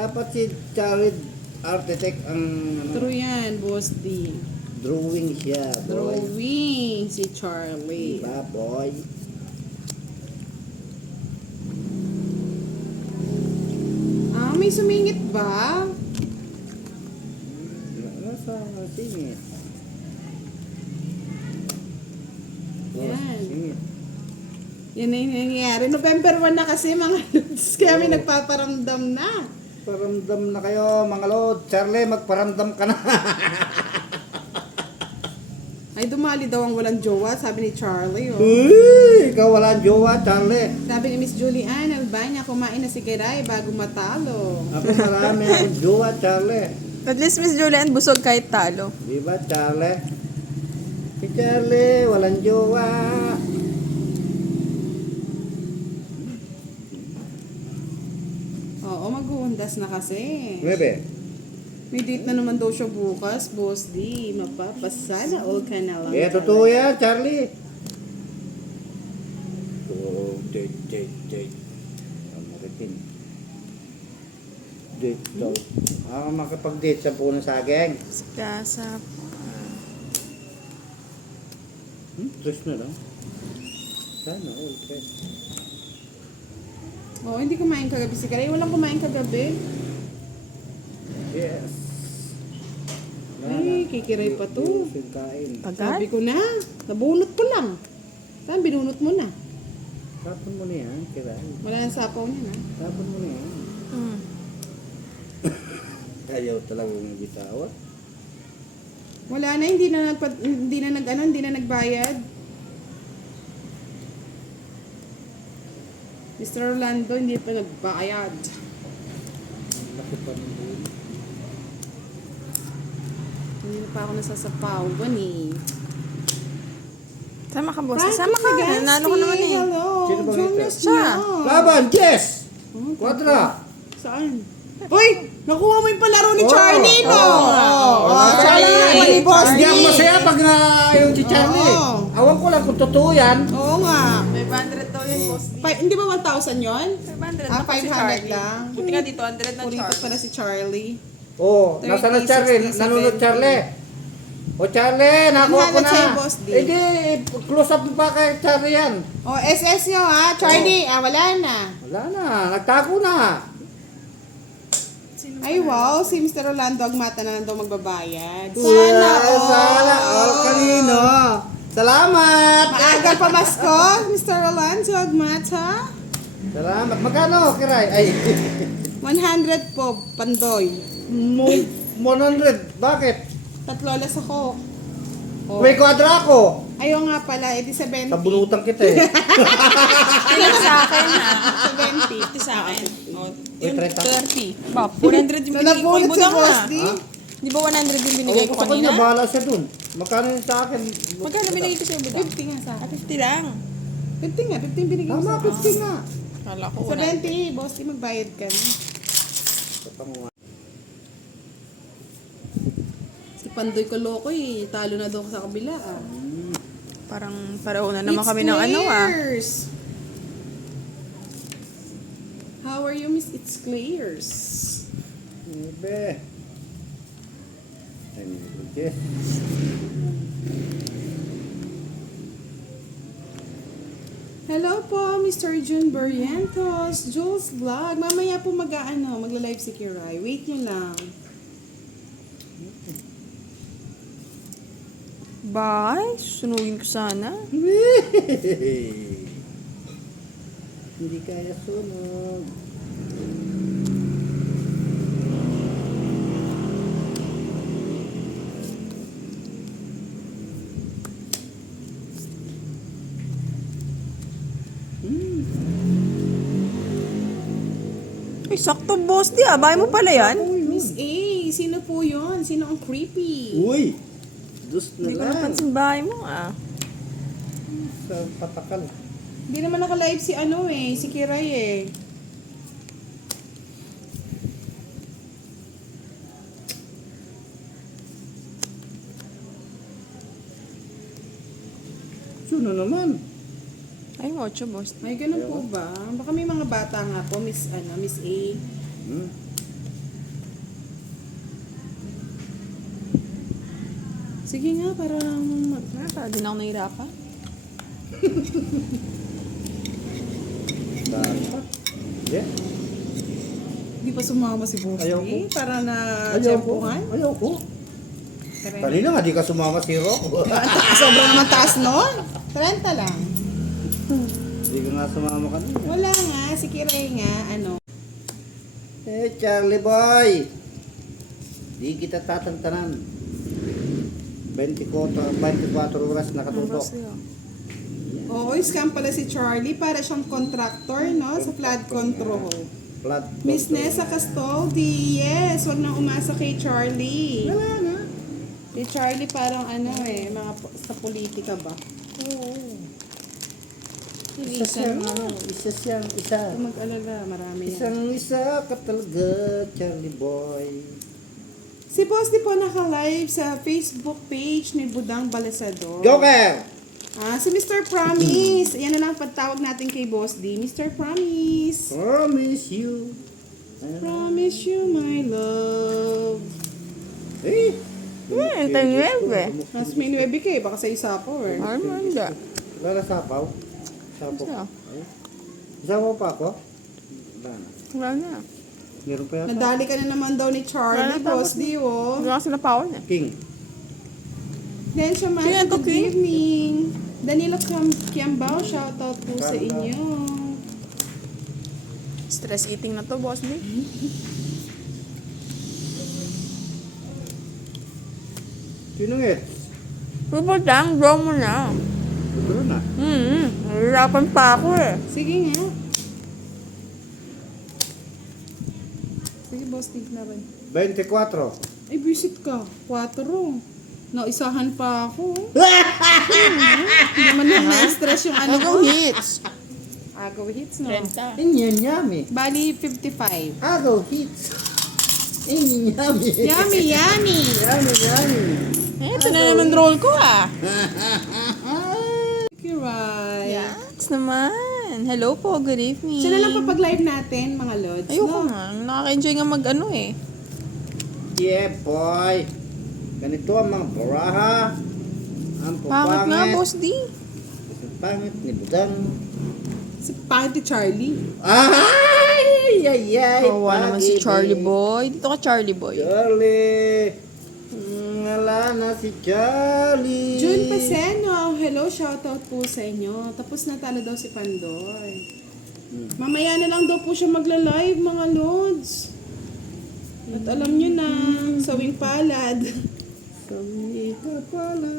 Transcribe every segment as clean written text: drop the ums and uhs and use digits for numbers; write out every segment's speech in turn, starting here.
Dapat si Jared Architect ang ano, True yan, Boss D. drawing siya, boy. Drawing si Charlie. Diba, boy? Ah, may sumingit ba? Nasa singit. Yan. Singit. Yan na yung nangyayari. November 1 na kasi mga lods. Kaya may nagpaparamdam na. Paramdam na kayo, mga lord. Charlie, magparamdam ka na. Ay, dumali daw ang walang jowa, sabi ni Charlie. Oh. Uy, ikaw wala ang jowa, Charlie. Sabi ni Miss Julianne Albania, kumain na si Kiray bago matalo. Ako marami akong jowa, Charlie. At least Miss Julian, busog kahit talo. Di ba, Charlie? Si Charlie, walang jowa. Oo, maghuhundas na kasi. Bebe, May date na naman daw siya bukas, Boss D. Mapapasana all ka na lang. totoo yan, Charlie. Oh, date. Maritin. Date daw. Ako makapag-date sa puno saging. Kasa. Tres na lang. Sana, all tres. Oo, hindi kumain kagabi si Kiray. Walang kumain kagabi. Yes. Ay, kikiray pa to. Kain. Sabi Tagal? ko na, nabunot ko lang. Saan binunot mo na? Tapon mo na yan, kiray. Wala nang sapaw niya na. Tapon mo na yan. Hmm. Ayaw talagang bitawa. Wala na, hindi na nagbayad. Mr. Orlando, hindi pa nagbayad. Laki pa ng buhay. Hindi na pa ako nasasapawan eh. Sama ka, boss. Sama ka. Nanalo ko naman eh. Hello. Sino bang Join ito? us Siya. now. Laban, Jess! Oh, Quadra! Saan? Uy! Nakuha mo yung palaro ni Oh, Charlie, no? Charlie, naman ni Boss Hindi ako D. masaya pag na yung si Charlie. Oo. Awan ko lang kung totoo yan. Oo nga. 500 daw yun, boss. Hindi ba 1,000 yon? 500 Ah, na pa si 500 Charlie. lang. Buti nga dito, 100 na Puritot Charlie. pa na si Charlie. Oo, nasa na 30, Charlie? 60, Nanunod 70. Charlie. O Charlie, nakuha ko 100 na. sa'yo, Boss D. Eh di, close up mo pa kay Charlie yan. O, SS nyo ha. Charlie, wala na. Wala na, nagtago na. Ay, wow. Si Mr. Orlando Agmata na lang daw magbabayad. Sana all kanino. Salamat. Maaga pa Masko, Mr. Orlando Agmata. Salamat. Magkano, Kiray? Ay, 100 po, Pandoy. 100. Bakit? Tatlo alas ako. Oh. May kwadra ko. Ayaw nga pala, edi 70. Nabunutan kita eh. Ilan sa akin ha? 70. Ito sa akin. O, Uy, yung 30. 30. Ba, 400 yung binigay ko. Nalabunot si Ibudang Boss ha? D. Di ba 100 yung binigay ko Ako sa kanya, kanina? bahala siya dun. Magkano yun sa akin? Magkano binigay ko sa'yo, Budang? 50 nga sa akin. 50 lang. 50 nga, 15 binigay ko Tama, sa akin. 50 nga. Kala ko 70, Boss D, magbayad ka na. Si Pandoy ko loko eh. Talo na daw sa kabila ah. Parang pareho na naman kami ng ano ah. Clears. How are you, Miss It's Clears? Ibe. Okay. Hello po, Mr. June Barrientos, Jules Vlog. Mamaya po magla-live si Kiray. Wait nyo lang. Bye. Sunugin ko sana. Hindi kaya sunog. Ay, sakto boss di ah. Bahay mo pala yan. Miss A, sino po yun? Sino ang creepy? Uy! Dus na Hindi ko lang. napansin bahay mo ah. Sa patakal. Hindi naman naka-live si si Kiray eh. Sino naman? Ay, mocho boss. Ay, ganun po ba? Baka may mga bata nga po, Miss A. Hmm? Sige nga, parang... Para din ako nahirapan. Dapat. Yeah. Di pa sumama si Boss Ayoko. D. Para na Ayoko. tiyempuhan. Ayoko. Kanina nga, di ka sumama si Rock. Sobrang naman taas nun. 30 lang. Di ka nga sumama kanina. Wala nga, si Kiray nga, ano. Eh, Charlie boy! Di kita tatantanan. 24 oras nakatutok. Oo, scam pala si Charlie. Para siyang contractor, no? Sa flood control. Flood Miss control. Nessa Castoldi, yes. Huwag nang umasa kay Charlie. Wala na. Si Charlie parang ano mga sa politika ba? Oo. Isa Isa. Huwag mag-alala, marami yan. Isa ka talaga, Charlie boy. Si Boss di po naka-live sa Facebook page ni Budang Balasador. Joker! Si Mr. Promise. Yan na lang pagtawag natin kay Boss D. Mr. Promise. Promise you. Promise you my love. Eh! Tanuebe. Mas may 9K, baka sa isa po eh. Armanda. Wala sapaw? Sapaw. Isa. Sapaw pa ako? Wala na. Wala na. Meron pa yata. Nadali ka na naman daw ni Charlie, Wala na, Boss D, oh. Wala kasi napawan eh. King. Then siya man, Sino to, good King? evening. Danilo Kiambao, shoutout po sa inyo. Stress eating na to, boss B. Sino ngit? Rupert lang, draw mo na. Siguro na. Nahirapan pa ako eh. Sige nga. Sige, Boss D na rin. 24. Ay, visit ka. 4. Naisahan pa ako. Hindi man lang na-stress yung ano ko. Agaw hits. Agaw hits, no? Inyanyami. Bali, 55. Agaw hits. Inyanyami. Yummy, yummy! Yummy. Eh, ito na naman roll ko ah. Kiray. Yes naman. Hello po, good evening. Siya na lang papag-live natin, mga lods. Ayoko no? nga. Nakaka-enjoy nga mag-ano eh. Yeah, boy. Ganito ang mga baraha. Ang Pangit nga, papangit. boss D. Ang pangit ni Budang. Si Pati Charlie. Ay! Kawawa naman si pag-ibig. Charlie Boy. Dito ka, Charlie Boy. Charlie. Wala na si Charlie. June Paseno, hello, shoutout po sa inyo. Tapos natalo daw si Pandoy. Mamaya na lang daw po siya magla-live, mga lods. At alam nyo na, sawing palad. Kami ka pala,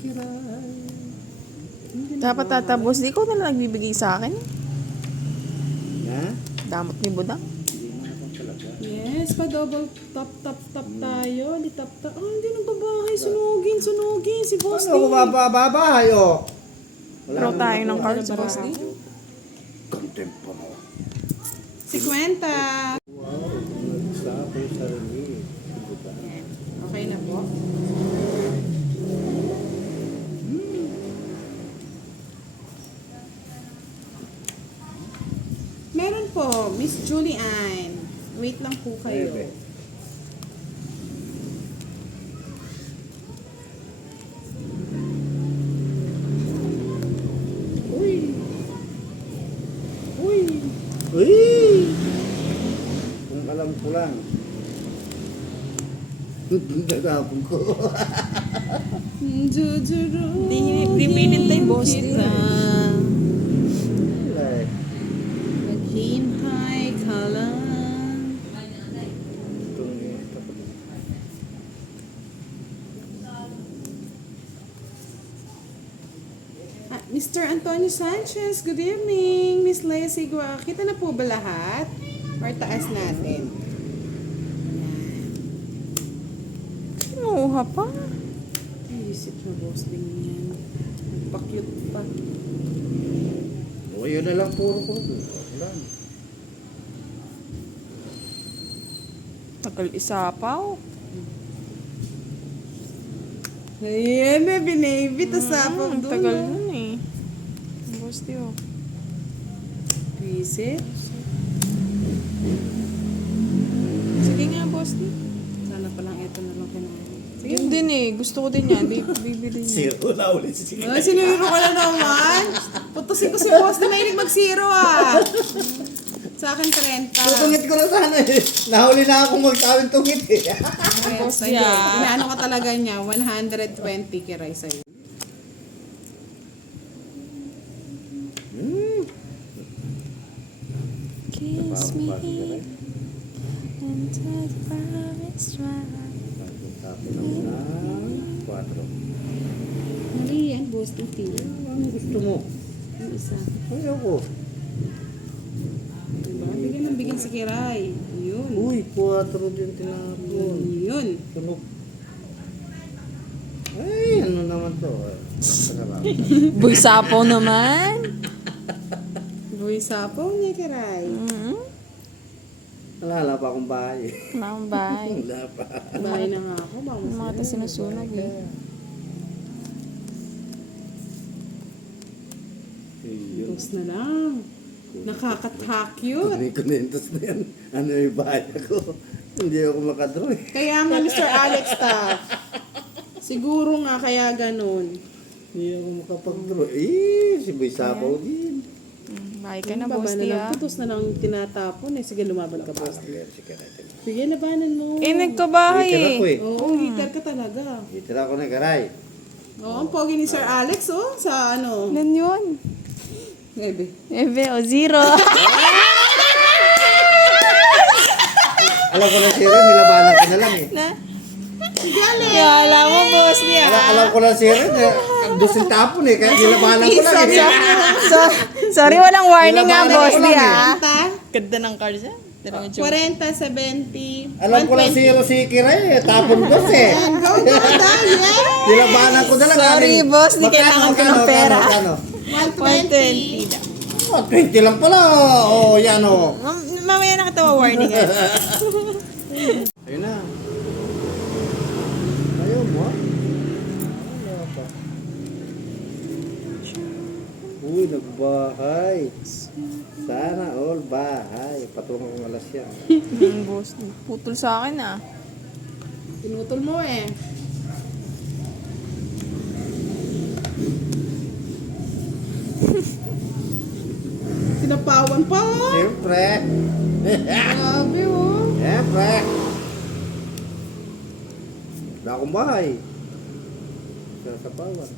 kiray. Dapat tatapos. Di ko na lang nagbibigay sa akin. Ha? Damot ni Budang. Hindi mo naman talaga. Yes, pa-double tap tayo. Di tap. Hindi nagbabahay. Sunugin. Si Boss D. Ano ko babahay, oh? Draw tayo ng cards, boss D. Content pa mo. 50. Wow, nagsabi sa rin. Okay na po. Meron po, Miss Julie Ann. Wait lang po kayo. Bebe. Uy! Uy! Uy! Kung alam ko lang. Nagapon ko. Jujuru. Di minintay, boss D. Like, Maghintay ka lang. itong ito. Mr. Antonio Sanchez, good evening. Miss Leia Sigua, kita na po ba lahat? Or taas natin? Yan. Kinuha pa. Isip mo, boss din yan. Nagpa-cute pa. O, yun na lang puro ko. Wala na. Tagal isapaw. Ayan na, binaby. Tas sapag doon. Tagal no? nun eh. Boss D oh. Visit. Sige nga, boss D. Sana palang ito na lang kinain. Yun din eh. Gusto ko din yan. Bibili niya. Zero na ulit si Kiray. Ay, siniro ka na naman. Putusin ko si boss na mahilig mag-zero ah. Sa akin 30. Tutungit ko na sana eh. Nahuli na akong magtawin tungit eh. Ayan, Boss sige. yan. Inaano ka talaga niya, 120 kiray sa'yo. Kiss me into the promised land. Tapos ng 4. Mali yan, boss ng tea. Ano gusto mo? Yung isa. Ayoko. Diba? Bigyan si kiray. Yun. Uy, 4 din tinapon. Yun. Sunog. Ay, ano naman to? Sarap. Boy sapo naman. Boy sapaw niya kiray. Wala pa akong bahay. Mambay. Wala pa. Bahay na nga ako. Baka Yung mga ito sinusunog eh. Yun. boss na lang. Nakaka-cute. Kunentos na yan. Ano yung bahay ko? Hindi ako makadraw eh. Kaya nga Mr. Alex ta. Siguro nga kaya ganun. Hindi ako makapag-draw. Eh, si Boy Sabaw din. Bye ka na, Baba boss na lang. Tia. Putos na lang tinatapon. Eh. Sige, lumaban ka, boss. Si Karay. Sige, labanan mo. Eh, nagkabahay Itira ko eh. eh. Oo, hitar ka talaga. Itira ko na Karay. Oo, ang pogi ni Sir Alex, oh. Sa ano? Ilan yun? Ebe. Ebe o zero. Alam ko na si Ren, nilabanan ko na lang eh. Na? Galing! Kala mo, boss Tia. Alam ko na si Ren, doon tapon eh. Kaya nilabanan ko lang eh. Sorry, walang warning nga, Nilabanan boss ko lang Tia. eh. Ganda ng cards yan. 40, 70, Alam ko lang si Kiray eh. Tapon dos eh. Go, go, dahil! Nilabanan ko na lang. Sorry, Amin. boss, di Magkano, kailangan ko ng magkano, pera. magkano? 120. 120. Oh, 20 lang pala. Oh, yan oh. Mamaya nakatawa warning eh. Ayun na. Ayaw mo ah. Ayaw pa. Uy, nagbahay. Sana all bahay. Patungo kong alas yan. Boss, putol sa akin ah. Pinutol mo eh. Sinapawan pa, oh. Siyempre. Grabe, oh. Siyempre. Wala akong bahay. Sasapawan.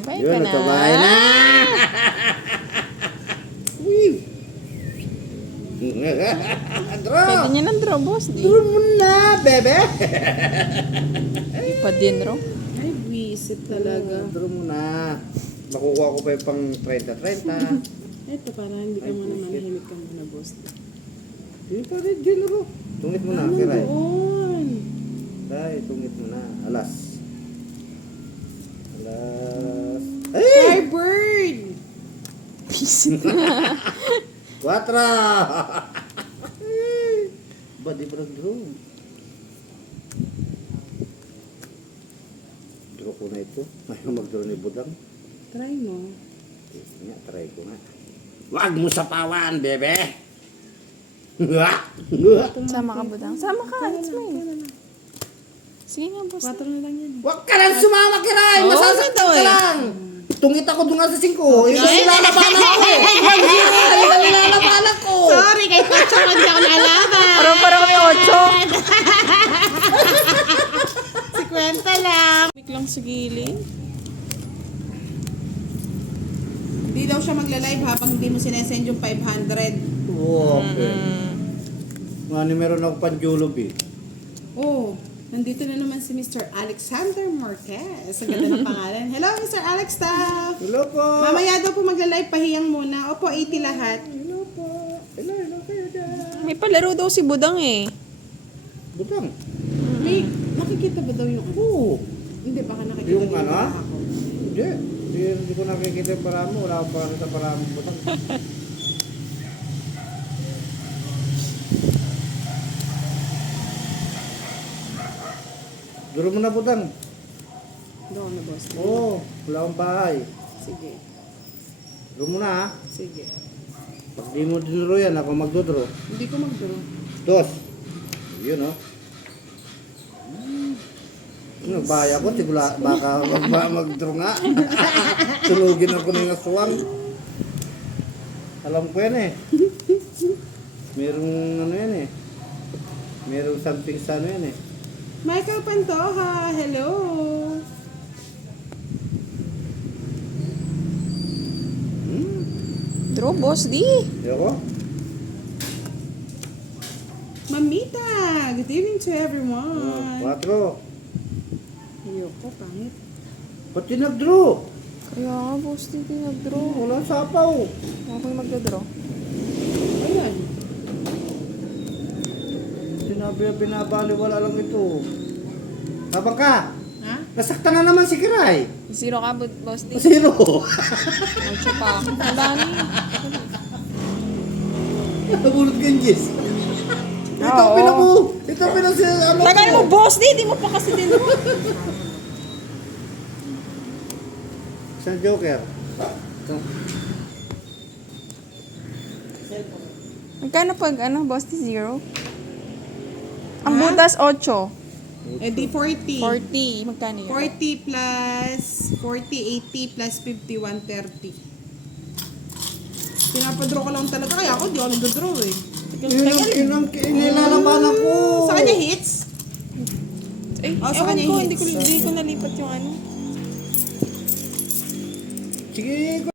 Bye Yun, ka na. nagkabahay na. Uy. Draw. Pwede niya ng draw, boss. Di Draw mo na, bebe. pa din draw. Ay, wisit talaga. Draw mo na. Makukuha ko pa yung pang 30-30. Ito, para hindi ka Ay, muna bullshit. manahimik ka muna, boss. Yun pa rin, General. Tungit mo na, Ano Kiray. doon? Kiray, tungit mo na. Alas. Alas. Ay! Firebird! Quatra! Ba, di ba nag-draw? Draw ko na ito. Ayaw mag-draw ni Budang. Try mo. Nga, try ko nga. Wag mo sapawan, bebe! Wah! Sama ka, budang. Sama ka, it's mine. Sige nga, boss. 4 na lang yan. Wag ka lang sumama, Kiray! Oo, Masasaktan ganito ka eh. lang! Tungit ako doon nga sa 5. Ito nilalabanan ko eh! Ito nilalabanan ko! Sorry, kay Pacho ko hindi ako nalaban. Parang kami 8. Si Kwenta lang. Biglang sa gilid. Hindi daw siya magla-live habang hindi mo sinesend yung 500. Okay. Ano, meron ako panjulob eh. Oh, nandito na naman si Mr. Alexander Marquez. Ang ganda ng pangalan. Hello, Mr. Alex Staff! Hello po! Mamaya daw po magla-live, pahiyang muna. Opo, 80 lahat. Hello po! Hello kayo dyan! May palaro daw si budang eh. Budang? May, nakikita ba daw yung ano? Oo. Hindi, baka nakikita Yung niyo ano, ah? ako. Hindi ko nakikita yung paramo. Wala akong pakakita paramo Budang. Duro mo na Budang. Doon na, boss. Oo, wala akong bahay. Sige, Duro mo na ha. sige. Pag di mo dinuro yan, ako magdodro. Hindi ko mag-draw. Dos. Yun, oh. Nagbaya ko, tigula, baka mag-draw nga. Tulugin ako ng aswang. Alam ko yan eh. Merong ano yan eh. Merong something sa ano yan eh. Michael Pantoja, hello. Draw, boss D. Yoko? Mamita, good evening to everyone. 4. Ayoko, pangit. Ba't yung nag-draw? Kaya nga, boss D, nag-draw. Walang sapaw. Ako yung magda-draw. Ayan. Sinabi na binabaliwala lang ito. Habang ka, Ha? nasaktan na naman si Kiray. 0 ka, boss D. 0. 8 pa ako. Wala na yun. Nabulot ka yung Jis. Ito Oo. pinaku. Ito pinaku. Ano Tagal mo, boss D. Di mo pa kasi din mo. Isang joker. Ito. Magkano pag, boss D, 0? Ang Ha? butas, 8. Eh di 40. 40. Magkano yun? 40 plus 40, 80 plus 50, 130. Pinapadraw ko lang talaga. Kaya ako, di ako nag-draw eh. Yun ang nilalabanan ko. Sa kanya hits? Eh, Oh, sa ewan kanya ko, hits. hindi ko nalipat yung ano. Sige,